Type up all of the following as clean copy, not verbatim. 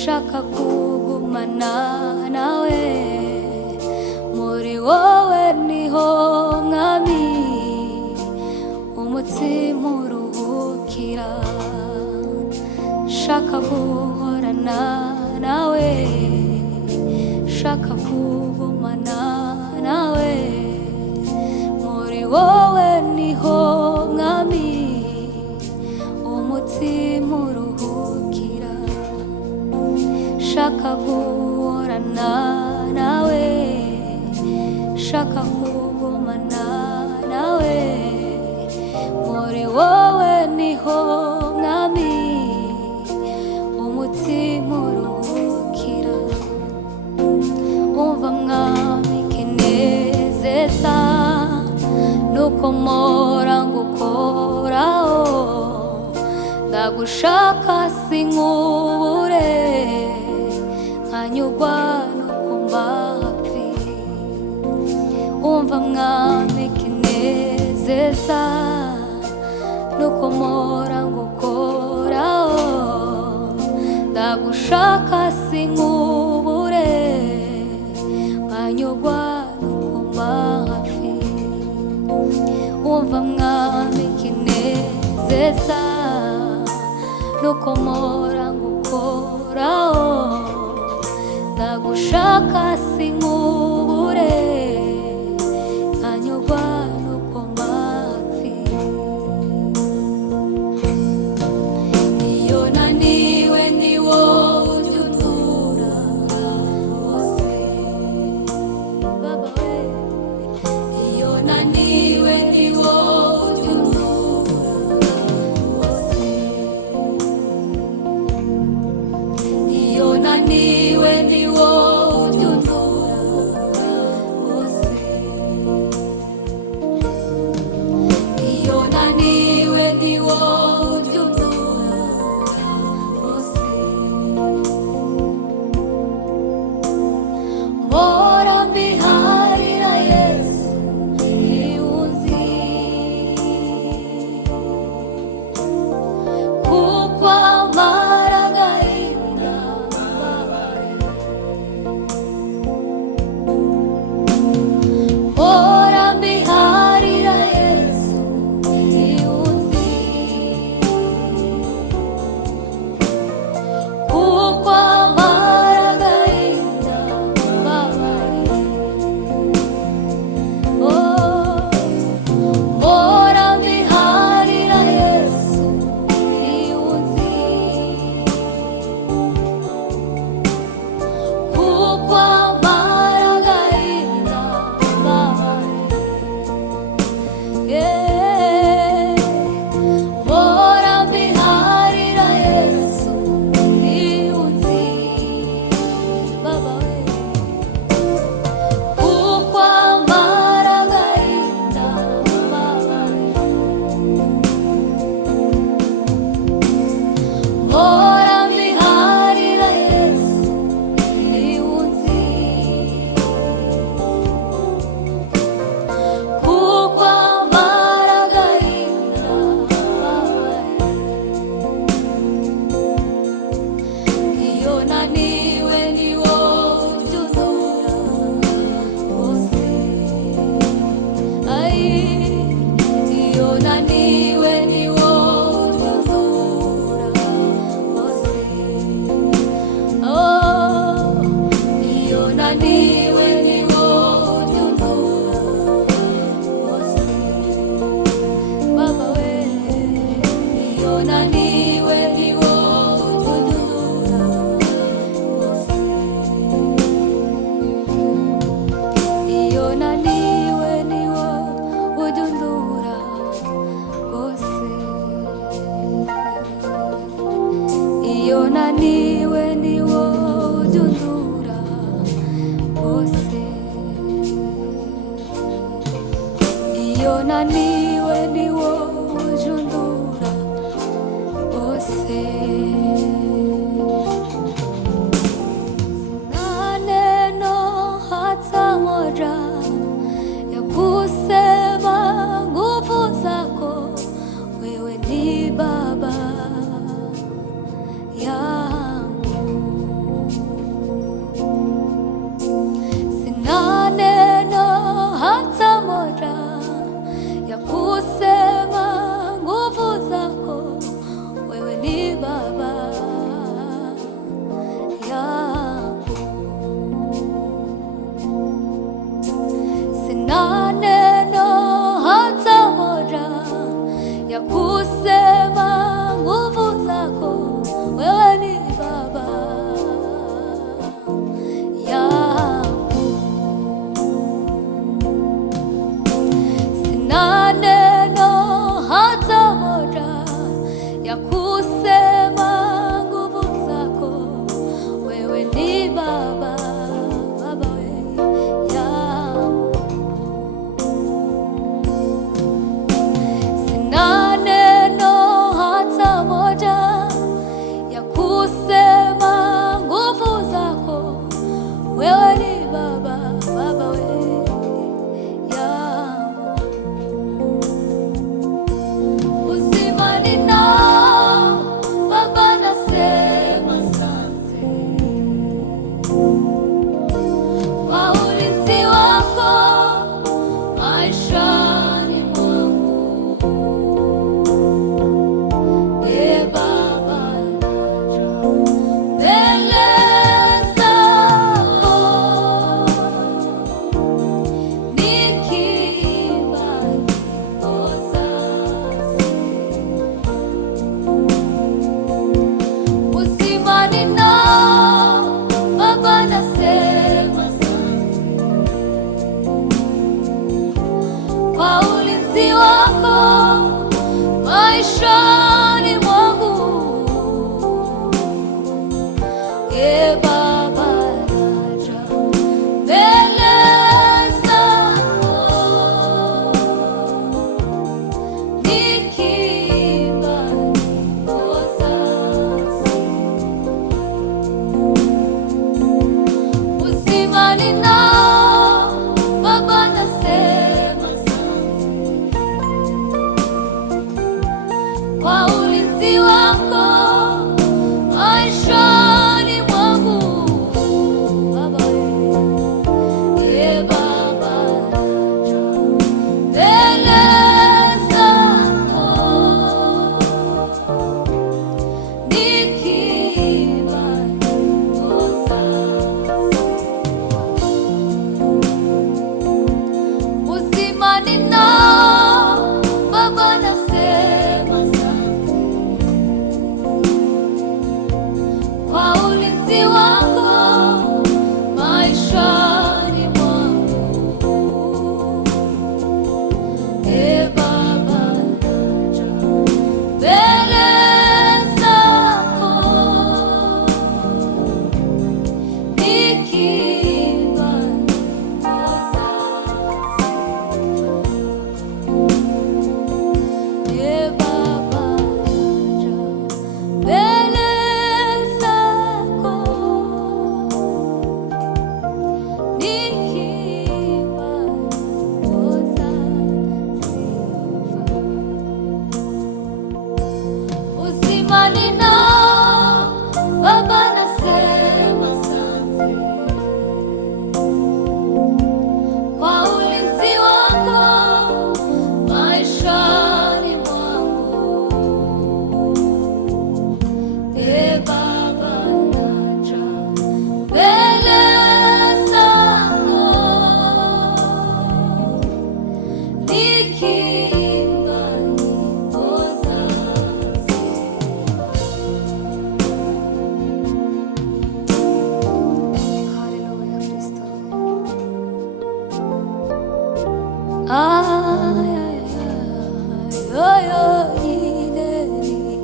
shaka kugumana nawe, muri wowe niho mwami umutima uruhukira. Shaka guhorana nawe, shaka kugumana nawe, muri wowe niho mwami umutima uruhukira. Shaka guhorana nawe, shaka kugumana nawe, muri wowe niho mwami umutima uruhukira. Umva mwami kinezeza nuko mpora ngukoraho, ndagushaka sinkubure, nkanyurwa nuko mba hafi. Umva mwami kinezeza nuko mpora ngukoraho, ndagushaka sinkubure, nkanyurwa nuko mba hafi. Umva mwami kinezeza nuko mpora ngukoraho, ndagushaka sinkubure, nkanyurwa nuko mba hafi. Iyo naniwe ni wowe ujya untura hose, Baba we. Iyo naniwe ni wowe ujya untura hose, iyo naniwe ni wowe ujya untura hose, iyo naniwe ni wowe ujya untura hose. Mpora mbiharira Yesu ntiwuzi, kuko amara agahinda mbabaye. Mpora mbiharira Yesu ntiwuzi, kuko amara agahinda mbabaye. Mpora mbiharira Yesu ntiwuzi, kuko amara agahinda mbabaye. Mpora mbiharira Yesu ntiwuzi, Baba we, kuko amara agahinda mbabaye. Mpora mbiharira Yesu ntiwuzi, kuko amara agahinda mbabaye. Iyo naniwe ni wowe ujya untura hose, iyo naniwe ni wowe ujya untura hose, iyo naniwe ni wowe ujya untura hose, Baba we. Iyo naniwe ni wowe ujya untura hose, iyo naniwe ni wowe ujya untura hose, iyo naniwe ni wowe ujya untura hose, iyo naniwe ni wowe ujya untura hose. Sina neno hata moja ya kusema nguvu zako, wewe ni Baba yangu. kwa ulinzi wako maishani mwangu. Ee Baba, naja mbele zako nikiimba nyimbo za sifa. Uzima ninao Baba, nasema asante kwa ulinzi wako maishani mwangu. Ee Baba, naja mbele zako nikiimba nyimbo za sifa. Uzima ninao Baba, nasema asante kwa ulinzi wako maishani mwangu. Baba, Ee Baba, naja mbele zako nikiimba nyimbo za sifa. Uzima ninao Baba, nasema asante kwa ulinzi wako maishani mwangu. Ee Baba, naja mbele zako nikiimba nyimbo za sifa. Ee Baba, naja mbele zako nikiimba nyimbo za sifa. Uzima ninao Baba, nasema asante kwa ulinzi wako maishani mwangu. Ee Baba, naja mbele zako nikiimba nyimbo za sifa. Haleluya, Kristo. Ineni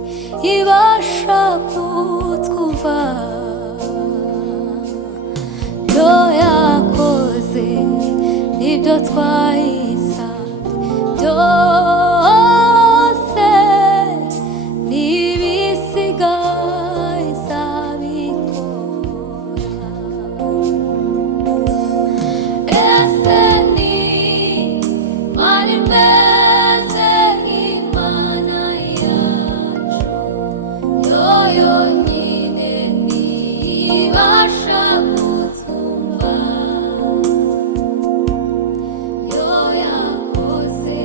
ibasha kutwumva, ibyo yakoze nibyo twayisabye, byose n'ibisigaye izabikora. Ese ni Imana imeze nk'Imana yacu, yo yonyine ntibasha kutwumva, yo yakoze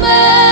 meza